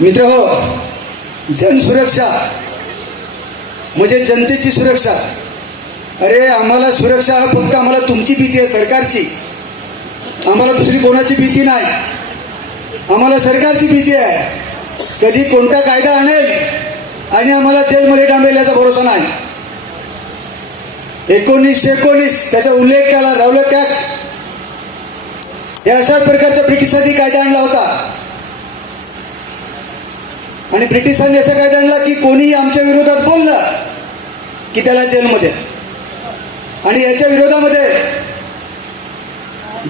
मित्र हो जनसुरक्षा म्हणजे जनतेची सुरक्षा. अरे आम्हाला सुरक्षा हा फक्त आम्हाला तुमची भीती आहे सरकारची. आम्हाला दुसरी कोणाची भीती नाही. आम्हाला सरकारची भीती आहे. कधी कोणता कायदा आणेल आणि आम्हाला जेलमध्ये डांबेल याचा भरोसा नाही. एकोणीसशे एकोणीस त्याचा उल्लेख केला रावलं त्यात हे अशा प्रकारच्या ब्रिटिशांनी कायदा आणला होता. आणि ब्रिटिशांनी असा कायदा आणला की कोणीही आमच्या विरोधात बोललं की त्याला जेलमध्ये. आणि याच्या विरोधामध्ये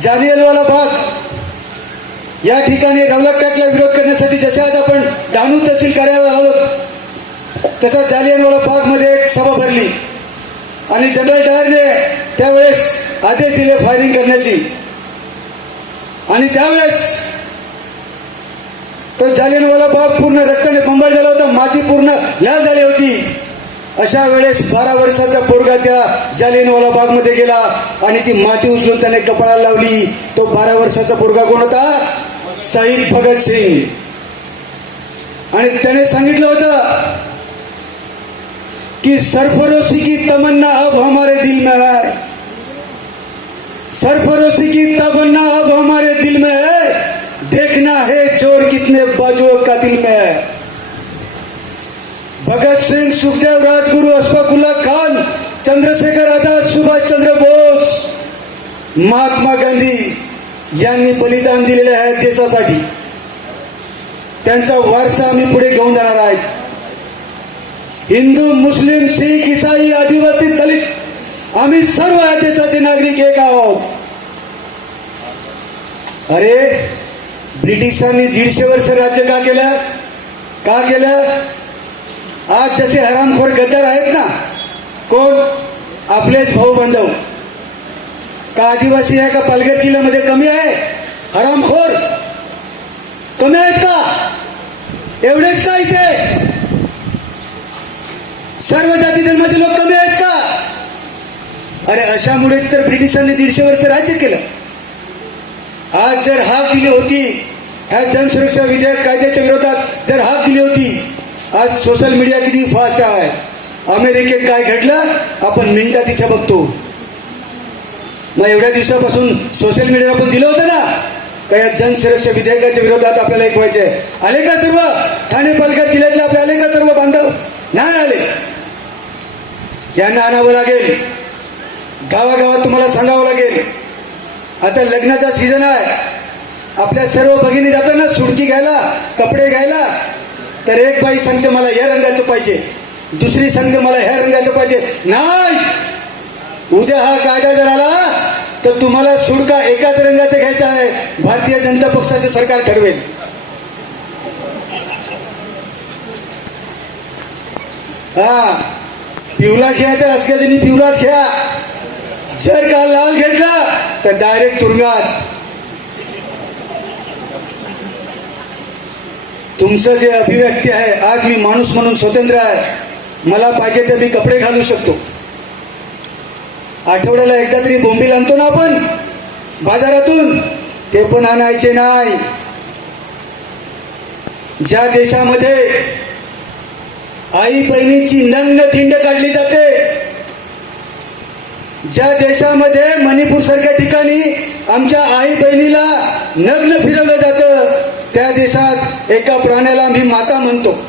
जानियलवाला भाग या ठिकाणी रवलक टॅकला विरोध करण्यासाठी जसे आज आपण डहाणू तहसील कार्यालयावर आलो तसा जालियनवाला बागमध्ये एक सभा भरली. आणि जनरल डायरने त्यावेळेस आदेश दिले फायरिंग करण्याची. आणि त्यावेळेस तो जालियनवाला बाग पूर्ण रक्ताने बंबाळ झाला होता माती पूर्ण लाल झाली होती. अशा वेळेस बारा वर्षाचा पोरगा त्या जालियनवाला बागमध्ये गेला आणि ती माती उचलून त्याने कपाळाला लावली. तो बारा वर्षाचा पोरगा कोण होता? शहीद भगत सिंग. आणि त्याने सांगितलं होतं कि सरफरोशी की तमन्ना अब हमारे दिल में है. सरफरोशी की तमन्ना अब हमारे दिल में है. देखना है चोर कितने बाजुओं का दिल में है। भगत सिंग सुखदेव राजगुरु अशफाकुल्ला खान चंद्रशेखर आजाद सुभाष चंद्र बोस महात्मा गांधी यांनी बलिदान दिलेले आहे देशासाठी. त्यांचा वारसा आम्ही पुढे घेऊन जाणार आहेत हिंदू मुस्लिम शीख इसाई आदिवासी दलित आम्ही सर्व या देशाचे नागरिक एक आहोत. अरे ब्रिटिशांनी दीडशे वर्ष राज्य का केलं? का केलं? आज जसे हरामखोर गद्दार आहेत ना कोण? आपलेच भाऊ बांधव. का आदिवासी आहे का पालघर जिल्ह्यामध्ये कमी आहे? हरामखोर. कमी आहेत का? एवढेच का इथे? सर्व जाती धर्माचे लोक कमी आहेत का? अरे अशामुळे तर ब्रिटिशांनी दीडशे वर्ष राज्य केलं. आज जर हाक दिली होती ह्या जनसुरक्षा विधेयक कायद्याच्या विरोधात जर हाक दिली होती आज सोशल मीडिया किती फास्ट आहे. अमेरिकेत काय घडलं? आपण मिनिटात इथे बघतो. मग एवढ्या दिवसापासून सोशल मीडियाला पण दिलं होतं ना? का या जनसुरक्षा विधेयकाच्या विरोधात आपल्याला एक व्हायचे आले का सर्व? ठाणे पालघर जिल्ह्यातले आपले आले का सर्व बांधव? नाही आले. यांना आणावं लागेल. गावागावात तुम्हाला सांगावं लागेल. आता लग्नाचा सीझन आहे. आपल्या सर्व भगिनी जाताना सुडकी घ्यायला कपडे घ्यायला तर एक बाई सांगते मला ह्या रंगाचं पाहिजे. दुसरी सांगते मला ह्या रंगाचं पाहिजे. नाही! उद्या हा कायदा जर आला तर तुम्हाला सुडका एकाच रंगाचा घ्यायचा आहे. भारतीय जनता पक्षाचे सरकार ठरवेल. हा. पिवला घ्यायचा असल्याने पिवलाच घ्या जर का लाल घेतला तर डायरेक्ट तुरुंगात. तुमचं जे अभिव्यक्ती आहे आज मी माणूस म्हणून स्वतंत्र आहे. मला पाहिजे तर मी कपडे घालू शकतो. आठवड्याला एकदा तरी बोंबील आणतो ना आपण? बाजारातून. ते पण आणायचे नाही. ज्या देशामध्ये आई बहिणीची नंग थिंड काढली जाते ज्या देशामध्ये मणिपूर सारख्या ठिकाणी आमच्या आई बहिणीला नग्न फिरवलं जातं त्या देशात एका प्राण्याला मी माता म्हणतो.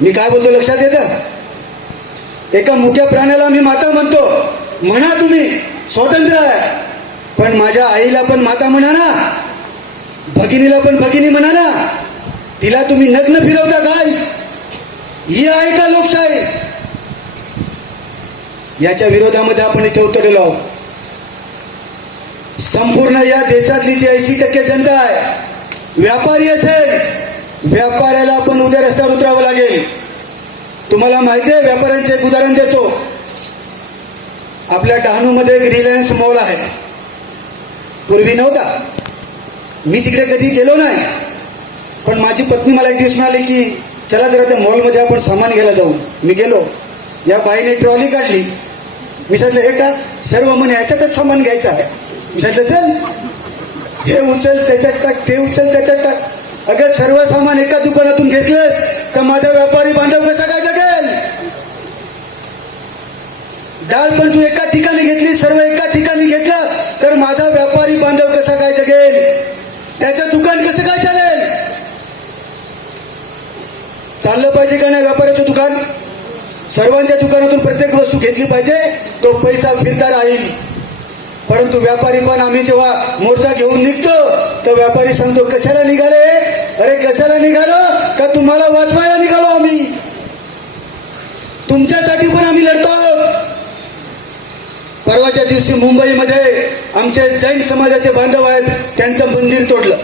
मी काय बोलतो लक्षात येतं? एका मुख्या प्राण्याला मी माता म्हणतो. म्हणा तुम्ही स्वतंत्र आहे. पण माझ्या आईला पण माता म्हणा ना. भगिनीला पण भगिनी म्हणा ना. तिला तुम्ही नग्न फिरवता काय? ही आहे का लोकशाही? याच्या विरोधामध्ये आपण इथे उतरलेलो आहोत. संपूर्ण या देशातली जी ऐंशी टक्के जनता आहे. व्यापारी असेल व्यापाऱ्याला आपण उद्या रस्त्यावर उतरावं लागेल. तुम्हाला माहिती आहे व्यापाऱ्यांचे एक उदाहरण देतो. आपल्या डहाणूमध्ये एक रिलायन्स मॉल आहे. पूर्वी नव्हता. मी तिकडे कधी गेलो नाही. पण माझी पत्नी मला एक दिवस म्हणाली की चला जरा त्या मॉलमध्ये आपण सामान घ्यायला जाऊ. मी गेलो. या बाईने ट्रॉली काढली. मी सांगितलं हे का? सर्व म्हणे ह्याच्यातच सामान घ्यायचं. आहे मी सांगितलं चल हे उचल त्याच्यात टाक ते उचल त्याच्यात टाक. अगं सर्व सामान एका दुकानातून घेतलंस तर माझा व्यापारी बांधव कसा काय जगेल? डाळ पण तू एका ठिकाणी घेतली सर्व एका ठिकाणी घेतलं तर माझा व्यापारी बांधव कसा काय जगेल? त्याचं दुकान कसं काय चालेल? चाललं पाहिजे का नाही व्यापाऱ्याचं दुकान? सर्वांच्या दुकानातून प्रत्येक वस्तू घेतली पाहिजे तो पैसा फिरता राहील. परंतु व्यापारी पण आम्ही जेव्हा मोर्चा घेऊन निघतो तर व्यापारी सांगतो कशाला निघाले? अरे कशाला निघालो? का तुम्हाला वाचवायला निघालो आम्ही? तुमच्यासाठी पण आम्ही लढतो. परवाच्या दिवशी मुंबईमध्ये आमचे जैन समाजाचे बांधव आहेत त्यांचं मंदिर तोडलं.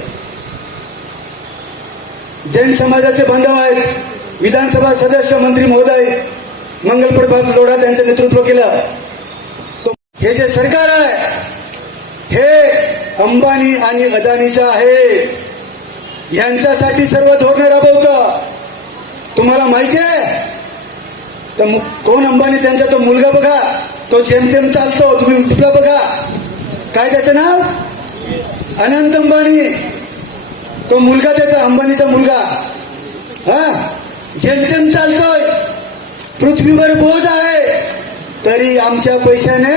जैन समाजाचे बांधव आहेत विधानसभा सदस्य मंत्री महोदय मंगलप्रभात लोढा त्यांचं नेतृत्व केलं. हे जे सरकार आहे हे अंबानी आणि अदानीचं आहे. यांच्यासाठी सर्व धोरणे राबवत. तुम्हाला माहिती आहे? तर कोण अंबानी? त्यांचा तो मुलगा बघा. तो जेमतेम चालतो तुम्ही युट्यूबला बघा. काय त्याचं नाव? अनंत अंबानी. तो मुलगा त्याचा अंबानीचा मुलगा. हा? जेमतेम चालतोय. पृथ्वीवर बोज आहे. तरी आमच्या पैशाने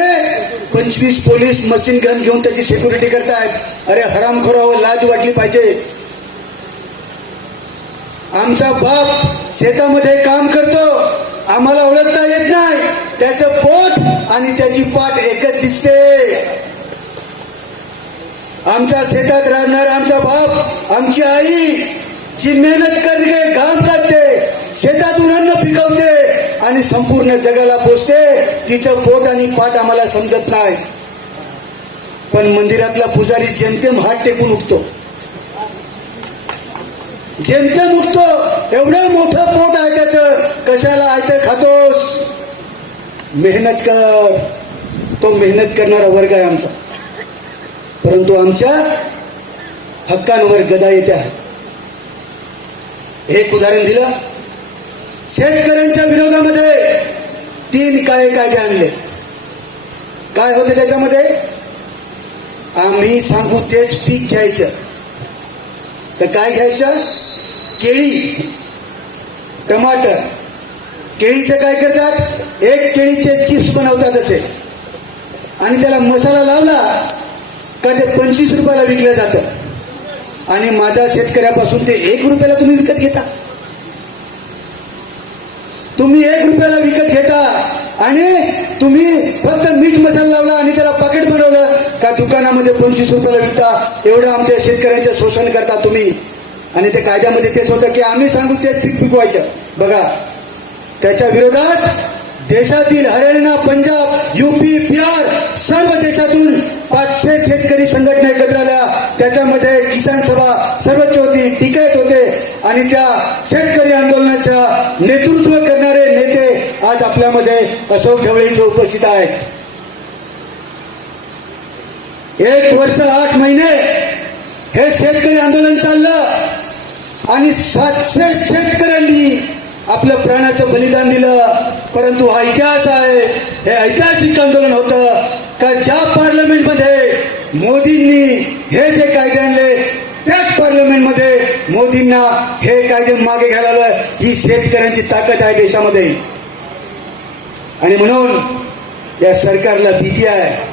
पंचवीस पोलीस मशीन गन घेऊन त्याची सिक्युरिटी करतायत. अरे हरामखोरावर लाज वाटली पाहिजे. आमचा बाप शेतामध्ये काम करतो. आम्हाला ओळखता येत नाही. त्याचं पोट आणि त्याची पाठ एकच दिसते. आमच्या शेतात राहणार आमचा बाप आमची आई जी मेहनत करते घाम काढते शेतातून अन्न पिकवते आणि संपूर्ण जगाला पोचते तिचं पोट आणि पाठ आम्हाला समजत नाही. पण मंदिरातला पुजारी जेमतेम हात टेकून उठतो. जेमतेम उठतो एवढं मोठं पोट आहे त्याचं कशाला आहे खातोस? मेहनत कर. तो मेहनत करणारा वर्ग आहे आमचा. परंतु आमच्या हक्कांवर गदा येत्या. एक उदाहरण दिलं. शेतकऱ्यांच्या विरोधामध्ये तीन काळे कायदे आणले. काय होते त्याच्यामध्ये? आम्ही सांगू तेच पीक घ्यायचं. तर काय घ्यायचं? केळी टमाटर. केळीचे काय करतात? एक केळीचे चिप्स बनवतात असे. आणि त्याला मसाला लावला का ते पंचवीस रुपयाला विकलं जातं. आणि माझ्या शेतकऱ्यापासून ते एक रुपयाला तुम्ही विकत घेता. तुम्ही एक रुपयाला विकत घेता आणि तुम्ही फक्त मीठ मसाला लावला आणि त्याला पाकिट बनवलं का दुकानामध्ये पंचवीस रुपयाला विकता? एवढं आमच्या शेतकऱ्यांचं शोषण करता तुम्ही. आणि ते कायद्यामध्ये तेच होतं की आम्ही सांगू तेच पीक पिकवायचं. बघा त्याच्या विरोधात देशातील हरियाणा पंजाब युपी बिहार सर्व देशातून पाचशे शेतकरी संघटना एकत्र आल्या. त्याच्यामध्ये किसान सभा सर्वोच्च होती टिकत होते. आणि त्या शेतकरी आंदोलनाच्या नेतृत्व करणारे नेते आज आपल्यामध्ये अशोक ढवळे इथे उपस्थित आहेत. एक वर्ष आठ महिने हे शेतकरी आंदोलन चाललं आणि सातशे शेतकऱ्यांनी आपलं प्राणाचं बलिदान दिलं. परंतु हा इतिहास आहे. हे ऐतिहासिक आंदोलन होतं. का ज्या पार्लमेंटमध्ये मोदींनी हे जे कायदे आणले त्याच पार्लमेंटमध्ये मोदींना हे कायदे मागे घ्यायला ही शेतकऱ्यांची ताकद आहे देशामध्ये. आणि म्हणून या सरकारला भीती आहे.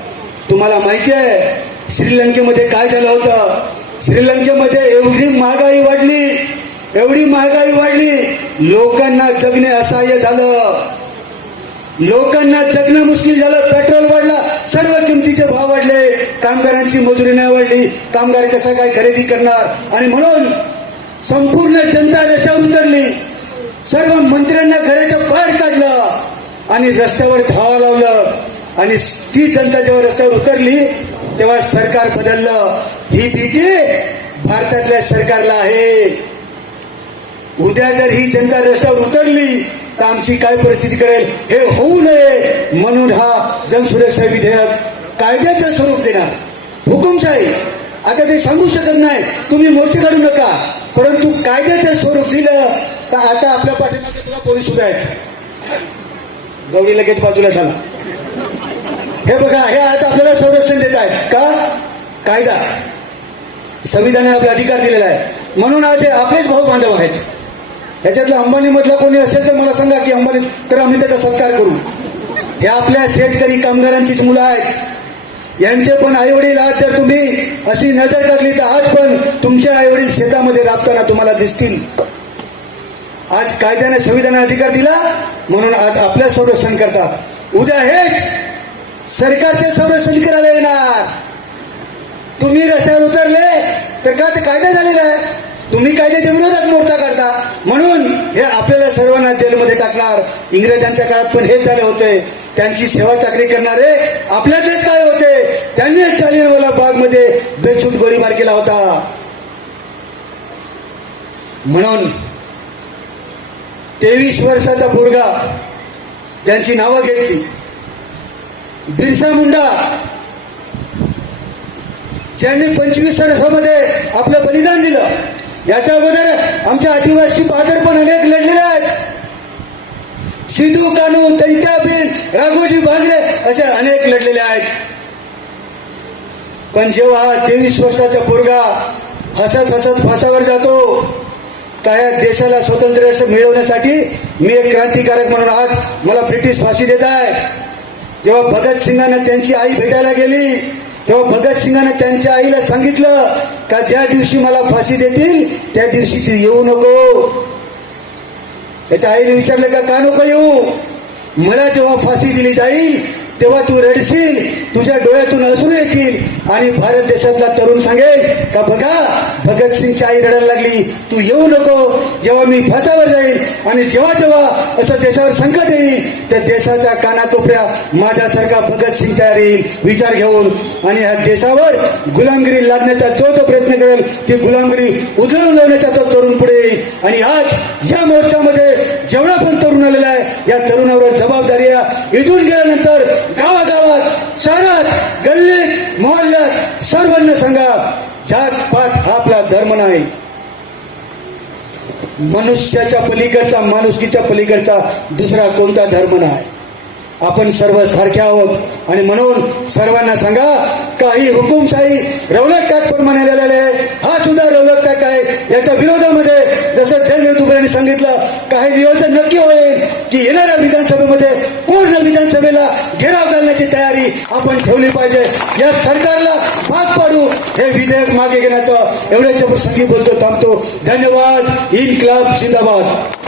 तुम्हाला माहिती आहे श्रीलंकेमध्ये काय झालं होतं? श्रीलंकेमध्ये एवढी महागाई वाढली एवढी महागाई वाढली लोकांना जगणे असहाय्य झालं. लोकांना जगणं मुश्किल झालं पेट्रोल वाढला सर्व किमतीचे भाव वाढले कामगारांची मजुरी नाही वाढली कामगार कसा काय खरेदी करणार? आणि म्हणून संपूर्ण जनता रस्त्यावर उतरली. सर्व मंत्र्यांना घराच्या बाहेर काढलं आणि रस्त्यावर धावा लावलं. आणि ती जनता जेव्हा रस्त्यावर उतरली तेव्हा सरकार बदललं. ही भीती भारतातल्या सरकारला आहे. उद्या जर ही जनता रस्त्यावर उतरली तर आमची काय परिस्थिती करेल हे होऊ नये म्हणून हा जनसुरक्षा विधेयक कायद्याचं स्वरूप देणार. हुकुमशाही आता ते सांगू शकत नाही. तुम्ही मोर्चे काढू नका. परंतु कायद्याचं स्वरूप दिलं तर आता आपल्या पाठीमागे तुला पोलीस उभे आहेत. गवडी लगेच बाजूला झाला. हे बघा हे आता आपल्याला संरक्षण देत आहेत का? कायदा. संविधानाने आपला अधिकार दिलेला आहे. म्हणून आज आपलेच भाऊ बांधव आहेत. ह्याच्यातला अंबानीमधला कोणी असेल तर मला सांगा की अंबानी तर आम्ही त्याचा सत्कार करू. हे आपल्या शेतकरी कामगारांचीच मुलं आहेत. यांचे पण आईवडील आज जर तुम्ही अशी नजर टाकली तर आज पण तुमचे आईवडील शेतामध्ये राबताना तुम्हाला दिसतील. आज कायद्याने संविधानाने अधिकार दिला म्हणून आज आपलं संरक्षण करतात. उद्या हेच सरकारचे संरक्षण करायला येणार. तुम्ही रस्त्यावर उतरले तर का ते कायदा झालेला आहे? तुम्ही कायद्याच्या विरोधात मोर्चा काढता. म्हणून हे आपल्याला सर्वांना जेलमध्ये टाकणार. इंग्रजांच्या काळात पण हेच झाले होते. त्यांची सेवा चाकरी करणारे आपल्यातलेच काय होते. त्यांनीच जालियनवाला बागमध्ये बेछूट गोळीबार केला होता. म्हणून तेवीस वर्षाचा पोरगा ज्यांची नावं घेतली. बिरसा मुंडा. ज्यांनी पंचवीस वर्षामध्ये आपलं बलिदान दिलं. याच्या अगोदर आमच्या आदिवासी बहादर पण अनेक लढलेले आहेत. सिद्धू कानू तंट्या बिन राघोजी भागरे असे अनेक लढलेले आहेत. पण जेव्हा हा तेवीस वर्षाचा पोरगा हसत हसत फासावर जातो त्या देशाला स्वातंत्र्य असं मिळवण्यासाठी मी एक क्रांतिकारक म्हणून आज मला ब्रिटिश फाशी देत आहे जेव्हा भगतसिंगांना त्यांची आई भेटायला गेली तेव्हा भगतसिंगाने त्यांच्या आईला सांगितलं का ज्या दिवशी मला फाशी देतील त्या दिवशी तू येऊ नको. त्याच्या आईने विचारलं का का नको येऊ? मला जेव्हा फाशी दिली जाईल तेव्हा तू रडशील तुझ्या डोळ्यातून असून येतील आणि भारत देशातला तरुण सांगेल का बघा भगतसिंगची आई रडायला लागली तू येऊ नको. जेव्हा मी फासावर जाईल आणि जेव्हा जेव्हा असं देशावर संकट येईल त्या देशाच्या कानाकोपऱ्या माझ्यासारखा भगतसिंग तयार येईल विचार घेऊन. आणि ह्या देशावर गुलामगिरी लादण्याचा जो तो प्रयत्न करेल ती गुलामगिरी उधळून लावण्याचा तो तरुण पुढे येईल. आणि आज या मोर्चामध्ये जेवढा पण तरुण आलेला आहे या तरुणावर जबाबदारी आहे. इथून गेल्यानंतर गावागावात शहरात गल्लीत मोहल्ल्यात सर्वांना सांगा जात पात हा आपला धर्म नाही मनुष्याच्या पलीकडचा माणुसकीच्या पलीकडचा दुसरा कोणता धर्म नाही. आपण सर्व सारखे आहोत आणि म्हणून सर्वांना सांगा काही हुकुमशाही रौलत टॅक प्रमाणे आलेले आहे. हा सुद्धा रौलत टॅक आहे. याच्या विरोधामध्ये जसं जयेंद्र दुबळ्यांनी सांगितलं काही विरोध नक्की होईल की येणाऱ्या विधानसभेमध्ये पूर्ण विधानसभेला घेराव घालण्याची तयारी आपण ठेवली पाहिजे. या सरकारला भाग पाडू हे विधेयक मागे घेण्याचं एवढ्याच्या प्रसंगी बोलतो थांबतो. धन्यवाद. इन क्लब जिंदाबाद.